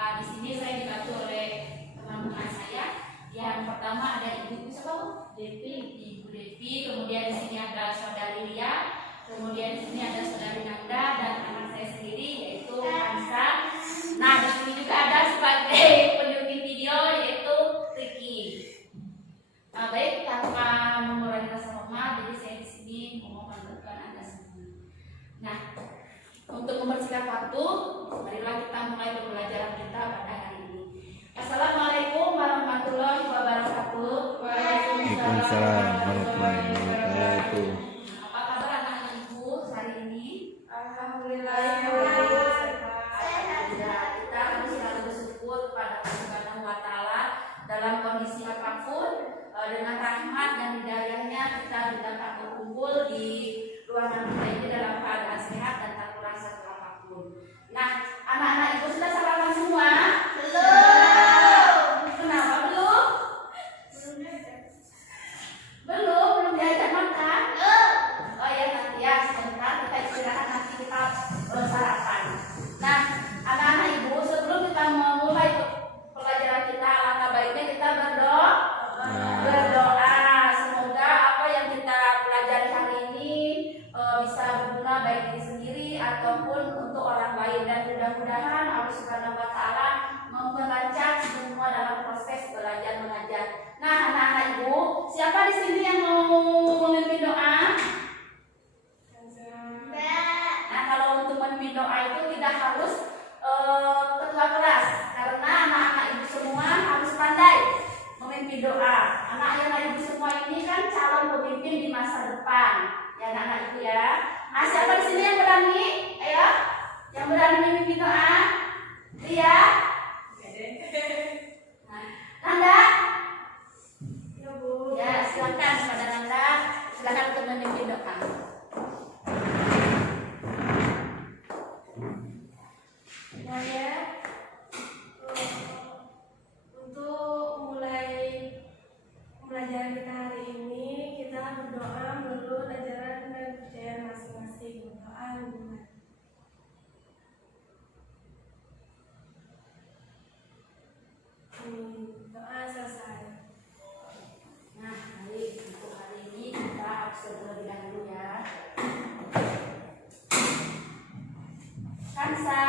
Di sini saya dibantu oleh teman-teman saya. Yang pertama ada Ibu siapa? Devi, Ibu Devi. Kemudian di sini ada Saudari Lia. Kemudian di sini ada Saudari Nanda dan anak saya sendiri yaitu Hansa. Nah, di sini juga ada sebagai pendamping video yaitu Ricky. Baik, tanpa mengurangi rasa hormat, jadi saya di sini memohon bantuan Anda semua. Nah, untuk mempersingkat waktu, marilah kita mulai pembelajaran kita pada hari ini. Assalamualaikum warahmatullahi wabarakatuh. Waalaikumsalam warahmatullahi wabarakatuh. Apa kabar anak-anak ibu hari ini? Alhamdulillah. Kita harus selalu bersyukur kepada Allah Subhanahu wa Ta'ala dalam kondisi apapun. Dengan rahmat dan hidayahnya kita dapat berkumpul di ruangan kita ini dalam keadaan sehat dan tak kurang satu apapun. Nah, anak-anak ibu sudah sarapan semua? Belum. Kenapa belum? Belum diajak makan? Oh ya, nanti ya sebentar kita istirahat, nanti kita sarapan. Nah, anak-anak ibu sebelum kita memulai pelajaran kita, alangkah baiknya kita berdoa. Semoga apa yang kita pelajari hari ini bisa berguna baik diri sendiri ataupun untuk orang lain, dan mudah-mudahan Allah Subhanahu wa Ta'ala memperlancar semua dalam proses belajar mengajar. Nah, anak-anak ibu, siapa di sini yang mau memimpin doa? Nah, kalau untuk memimpin doa itu tidak harus ketua kelas, karena anak-anak ibu semua harus pandai memimpin doa. Anak-anak ibu semua ini kan calon pemimpin di masa depan, ya anak-anak ibu ya. Nah, siapa di sini yang berani? Ayo, yang berani memimpin doa? Lia? Nah, Nanda? Ya Bu. Ya, silakan kepada Nanda, silakan untuk memimpin doa. Saya untuk mulai pembelajaran kita hari ini, kita berdoa menurut ajaran dan kepercayaan masing-masing. Doa dimulai. Doa selesai. Nah, baik, untuk hari ini kita absen terlebih dahulu ya. Kansa,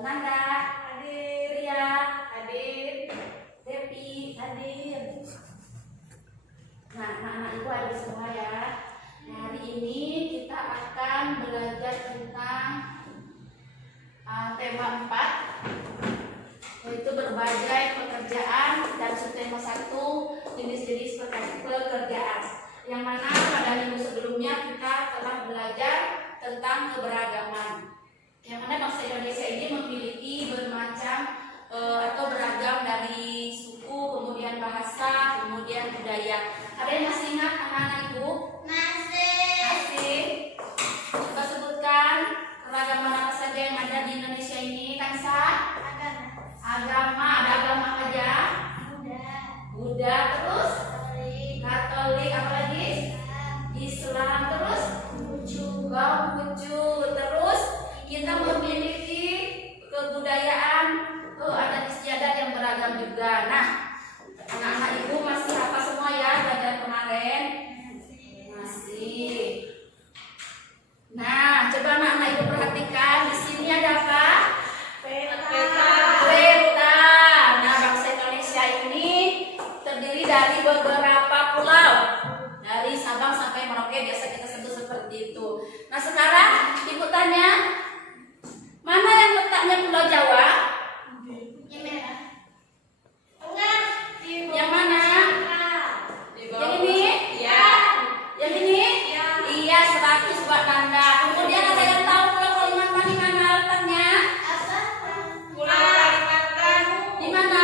Nanda, Hadir. Ria, hadir. Devi, Hadir. nah, anak-anak ibu hadir semua ya. Nah, hari ini kita akan belajar tentang tema 4, yaitu berbagai pekerjaan, dan subtema 1 jenis-jenis pekerjaan. Yang mana pada minggu sebelumnya kita telah belajar tentang keberagaman. Yang mana bangsa Indonesia ini memiliki bermacam atau beragam dari suku, kemudian bahasa, kemudian budaya. Ada yang masih ingat anak-anak ibu? Masih. Coba sebutkan keragaman apa saja yang ada di Indonesia ini, Kansa? Agama, ada agama apa aja? Buddha, terus? Katolik, apa lagi? Islam, terus? Konghucu, terus kita memiliki kebudayaan, adat istiadat yang beragam juga. Nah, anak-anak ibu masih apa semua ya belajar kemarin? Masih. Nah, coba anak-anak ibu perhatikan di sini ada apa? Peta. Nah, bangsa Indonesia ini terdiri dari beberapa pulau, dari Sabang sampai Merauke, biasa kita sebut seperti itu. Nah, sekarang ibu tanya, mana yang letaknya Pulau Jawa? Yang mana? Yang ini? Ya. Yang ini? Iya, 100 buat Nanda. Kemudian ada yang tahu Pulau Kalimantan di mana letaknya? Di mana?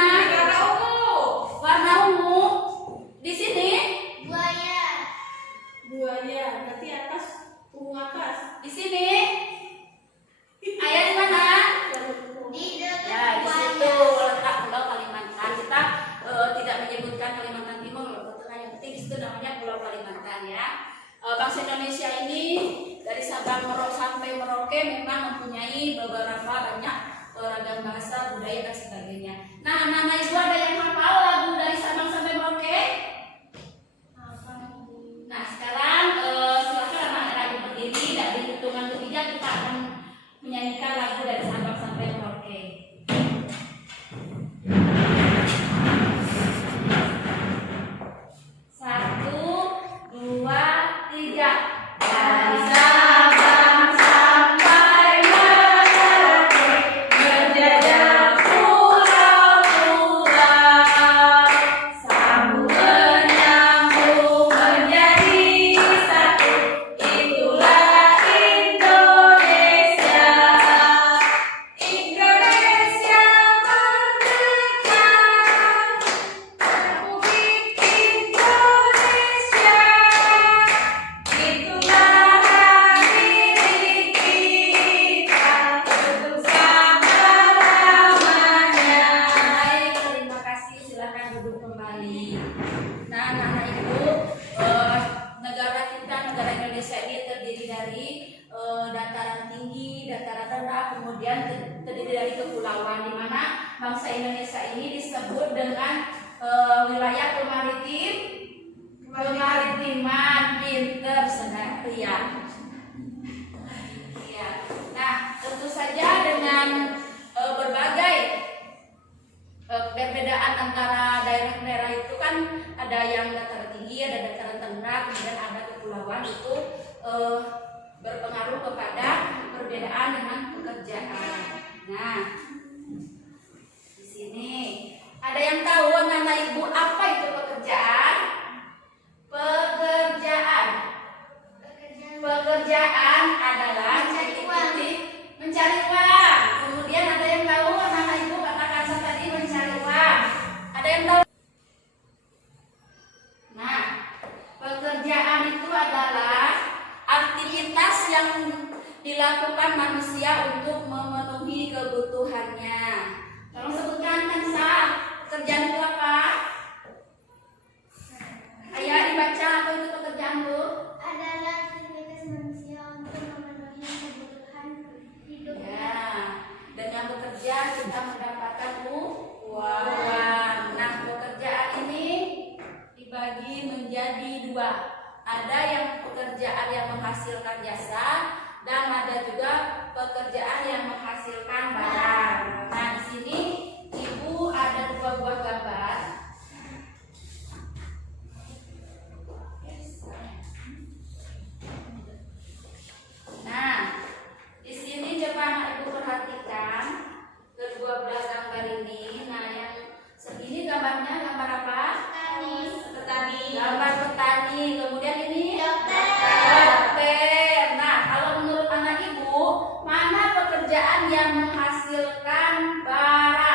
Warna ungu. Di sini? Buaya. Berarti atas, ungu atas. Di sini? Ayah di mana? Ya, di situ letak Pulau Kalimantan. Kita tidak menyebutkan Kalimantan Timur, yang penting di situ namanya Pulau Kalimantan ya. Bangsa Indonesia ini dari Sabang sampai Merauke memang mempunyai beberapa banyak ragam bahasa, budaya dan sebagainya. Nah, anak-anak ibu ada yang hafal lagu dari Sabang sampai Merauke? Nah, sekarang silakan anak-anak ibu berdiri dan di hitungan ketiga kita akan menyanyikan lagu dari Sabang sampai Merauke. 1, 2, 3. Dari Sabang sampai Merauke, menjajah pulau-pulau, sambung menyambung menjadi satu, itulah Indonesia. Indonesia merdeka, Republik Indonesia, itulah hari kita untuk selama-lamanya. Baik, terima kasih. Silakan duduk kembali. Nah, anak-anak ibu, negara kita, negara Indonesia ini terdiri dari dataran tinggi, dataran rendah, kemudian terdiri dari kepulauan, di mana bangsa Indonesia ini disebut dengan wilayah kemaritiman, pinter, sedap, ya. Nah, tentu saja dengan berbagai perbedaan antara daerah-daerah itu kan ada yang dataran tinggi, ada dataran rendah, kemudian ada kepulauan, itu berpengaruh kepada perbedaan dengan pekerjaan. Nah, di sini ada yang tahu anak-anak ibu apa itu pekerjaan? Pekerjaan adalah mencari uang. Kemudian ada yang tahu anak-anak ibu katakan tadi mencari uang. Ada yang tahu? Nah, pekerjaan itu adalah aktivitas yang dilakukan manusia untuk memenuhi kebutuhannya. Tolong sebutkan Kansa, pekerjaan itu apa? Ayo dibaca, apa itu pekerjaan itu? Adalah aktivitas manusia untuk memenuhi kebutuhan hidup. Ya, dengan bekerja kita mendapatkan uang. Nah, pekerjaan ini dibagi menjadi dua. Ada yang pekerjaan yang menghasilkan jasa, dan ada juga pekerjaan yang menghasilkan barang. Nah, di sini ibu ada 2 buah gambar. Nah, di sini coba anak ibu perhatikan kedua belah gambar ini. Nah, yang segini gambarnya gambar apa? Petani. Gambar petani. Kemudian ini dokter. Nah, kalau menurut anak ibu, mana pekerjaan yang menghasilkan barang?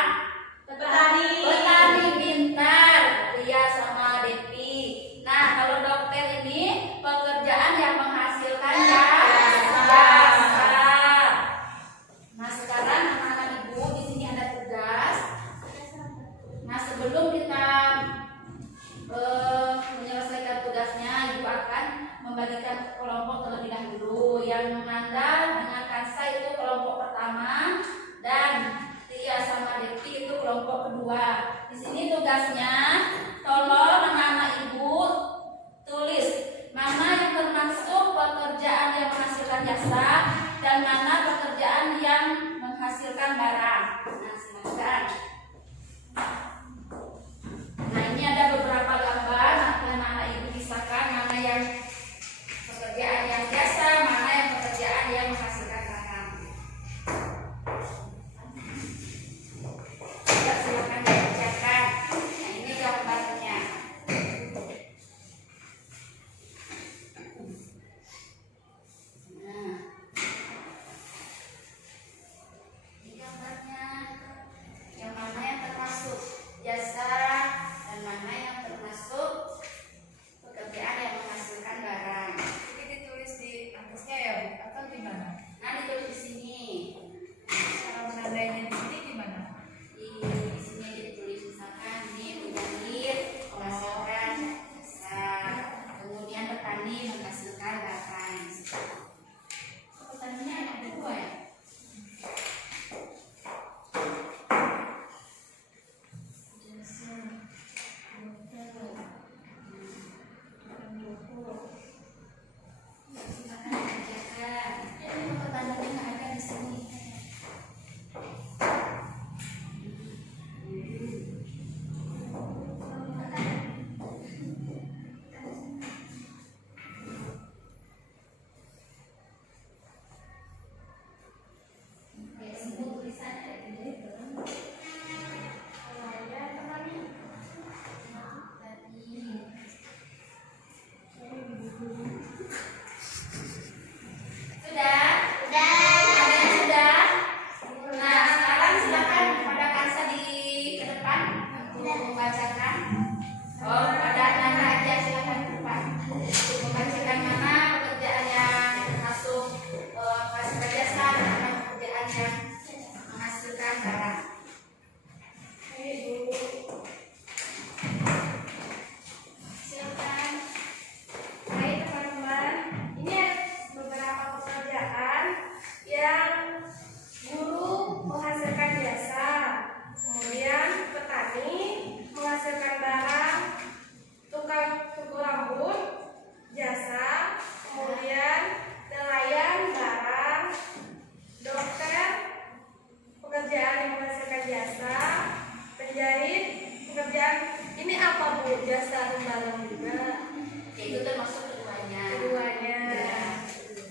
itu termasuk keduanya. Keduanya. Ya.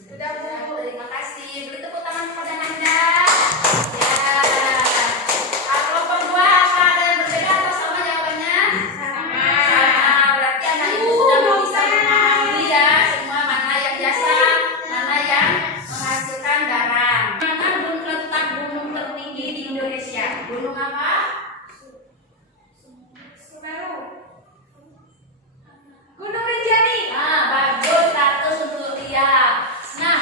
Sudah Bu. Terima kasih. Beri tepuk tangan kepada Nanda. Ya. Kalau kedua apa ada yang berbeda atau sama jawabannya? Sama. Sama. Berarti anak ibu sudah bisa memahami ya semua mana yang biasa, mana yang menghasilkan garam. Mana letak gunung tertinggi di Indonesia? Gunung apa? Semeru. Gunung Rinjani. Nah, bagus status untuk dia. Nah,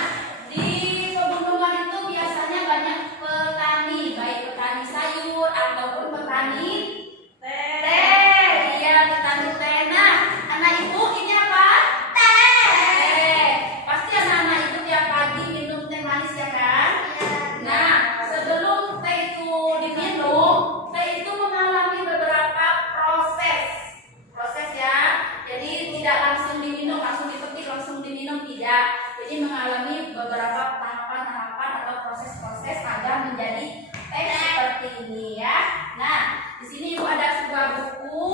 di pegunungan itu biasanya banyak petani, baik petani sayur ataupun petani teh. Iya, petani teh. Nah, anak ibu ini apa? Teh. Pasti anak-anak ibu tiap pagi minum teh manis ya kan? Nah, sebelum teh itu diminum, teh itu mengalami beberapa proses ya. Jadi tidak langsung diminum, langsung dipetik, langsung diminum tidak. Jadi mengalami beberapa tahapan-tahapan atau proses-proses agar menjadi teh seperti ini ya. Nah, di sini ibu ada sebuah buku.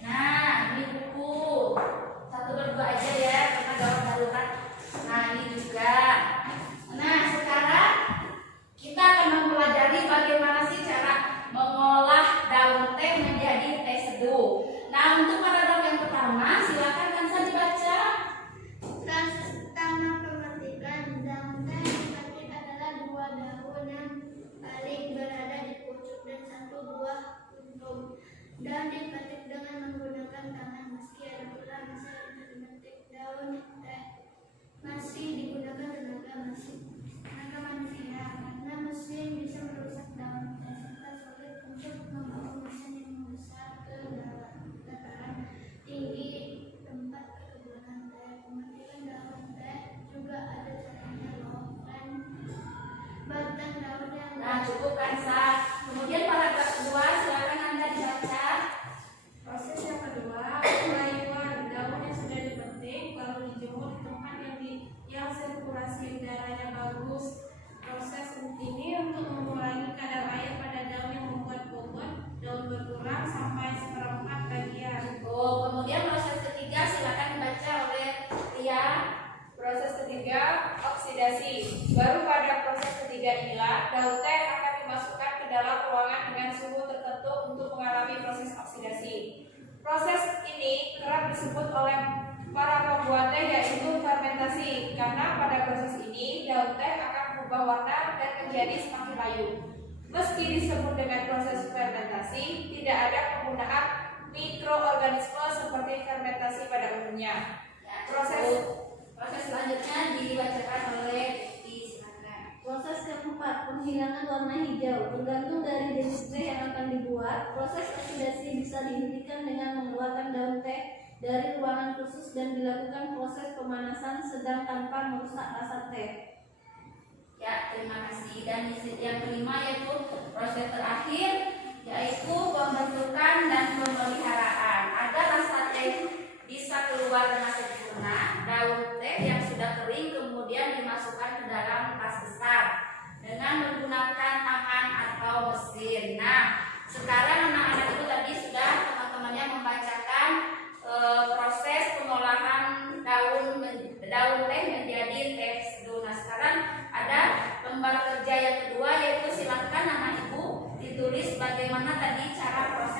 Nah, ini buku. Satu berdua aja ya, karena gawat darurat. Nah, ini juga. Nah, sekarang kita akan mempelajari bagaimana sih cara mengolah daun teh menjadi teh seduh. Nah, untuk paragraf yang pertama, silakan Kansa dibaca. Proses pertama pemetikan daun teh dipetik adalah 2 daun yang paling berada di pucuk dan 1 buah untung. Dan dipetik dengan menggunakan tangan meski ada pula mesin untuk memetik daun teh. Masih digunakan tenaga manusia karena mesin bisa merusak daun teh serta sulit untuk membawa mesin yang membesar ke dataran tinggi tempat perkebunan teh. Pemetikan daun teh juga ada caranya loh, dan batang daun yang Nah, cukup Kansa. Kemudian paragraf kedua, silakan Anda dibaca. Proses yang kedua, pelayuan daun yang sudah dipetik lalu dijemur di tempat yang sirkulasi udaranya bagus. Proses ini untuk mengurangi kadar air pada daun yang membuat bobot daun berkurang sampai 1/4 bagian. Oh, kemudian proses ketiga silakan dibaca oleh Ria. Proses ketiga, oksidasi. Baru pada proses ketiga inilah daun teh akan dimasukkan ke dalam ruangan dengan suhu tertentu untuk mengalami proses oksidasi. Proses ini kerap disebut oleh para pembuat teh yaitu fermentasi, karena pada proses ini daun teh akan berubah warna dan menjadi semakin layu. Meski disebut dengan proses fermentasi, tidak ada penggunaan mikroorganisme seperti fermentasi pada umumnya. Ya, Proses proses selanjutnya dibacakan oleh Diti, silakan. Proses keempat, penghilangan warna hijau. Tergantung dari jenis teh yang akan dibuat, proses oksidasi bisa dihentikan dengan mengeluarkan daun teh dari ruangan khusus dan dilakukan proses pemanasan sedang tanpa merusak rasa teh. Ya, terima kasih. Dan yang kelima yaitu proses terakhir, yaitu pembentukan dan pemeliharaan. Agar rasa teh bisa keluar dengan sempurna, daun teh yang sudah kering kemudian dimasukkan ke dalam tas besar dengan menggunakan tangan atau mesin. Nah, sekarang anak-anak itu tadi sudah teman-temannya membacakan proses pengolahan daun teh menjadi teh seduh. Nah, sekarang ada lembar kerja yang kedua, yaitu silakan anak ibu ditulis bagaimana tadi cara proses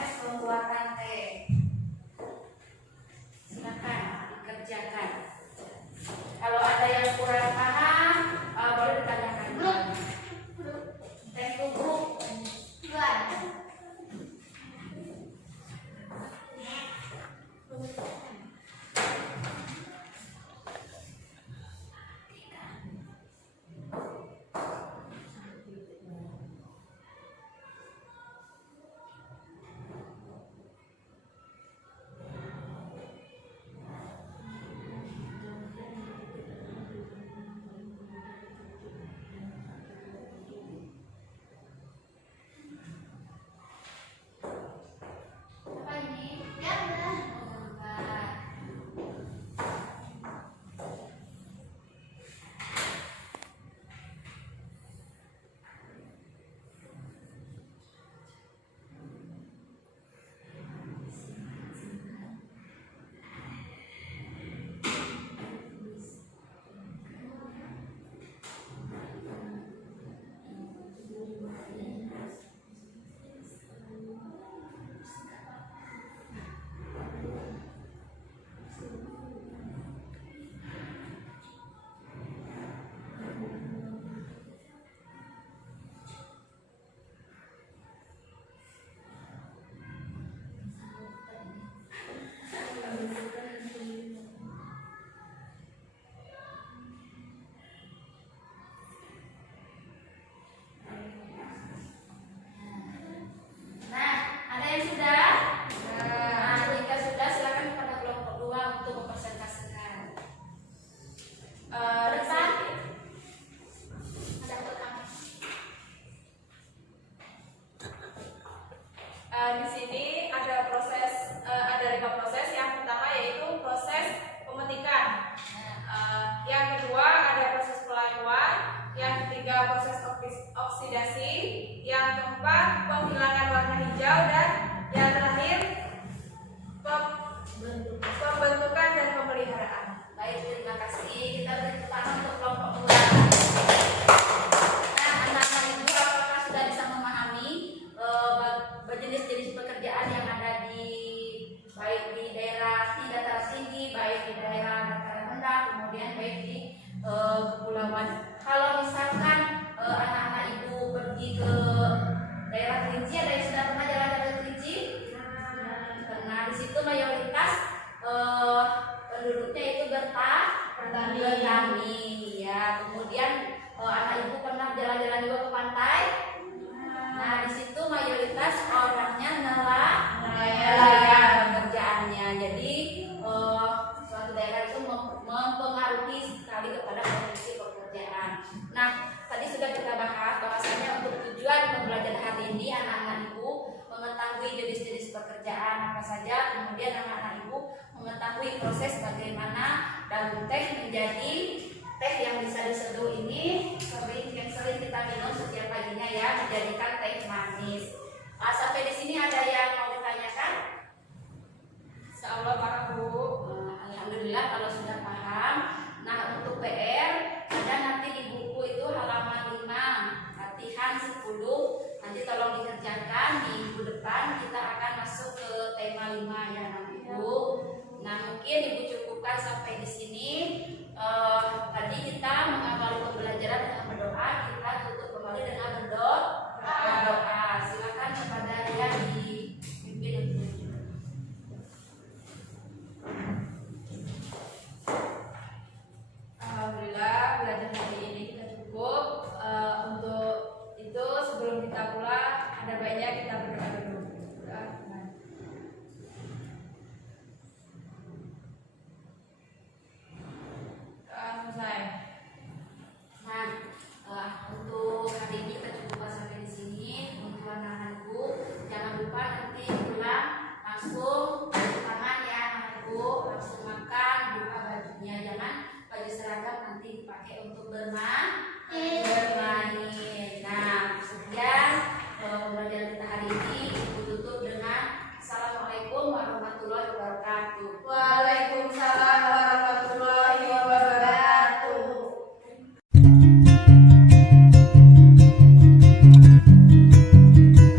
Di sini ada proses, ada 5 proses. Yang pertama yaitu proses pemetikan. Yang kedua ada proses pelayuan. Yang ketiga proses oksidasi. Yang keempat penghilangan warna hijau, dan yang terakhir pembentukan dan pemeliharaan. Baik, terima kasih. Kita beri tepuk tangan untuk kelompok mula. Nah, anak-anak ibu apakah sudah bisa memahami jenis-jenis pekerjaan yang ada di baik di daerah dataran tinggi, baik di daerah dataran rendah, kemudian baik di kepulauan. Kalau misalkan anak-anak ibu pergi ke daerah Kerinci, ada yang sudah pernah jalan-jalan ke Kerinci? Nah, di situ mayoritas penduduknya itu bertani, ya. Kemudian anak ibu pernah jalan-jalan juga ke pantai. Nah, di situ mayoritas orangnya nelayan pekerjaannya. Jadi suatu daerah itu mempengaruhi sekali kepada kondisi pekerjaan. Nah, tadi sudah kita bahas bahwasanya untuk tujuan pembelajaran hari ini anak-anak ibu mengetahui jenis-jenis pekerjaan apa saja, kemudian anak-anak ibu mengetahui proses bagaimana daun teh menjadi teh yang bisa diseduh ini yang sering kita minum setiap paginya, ya, menjadikan teh manis. Sampai di sini ada yang mau ditanyakan? Insyaallah paham, Bu. Alhamdulillah kalau sudah paham. Nah, untuk PR ada nanti di buku itu halaman 5, latihan 10. Nanti tolong dikerjakan di minggu depan. Kita akan masuk ke tema 5, ya, Ibu. Nah, mungkin Ibu cukupkan sampai di sini. Tadi kita mengawali pembelajaran dengan berdoa. Kita tutup kembali dengan berdoa. Silakan kepada yang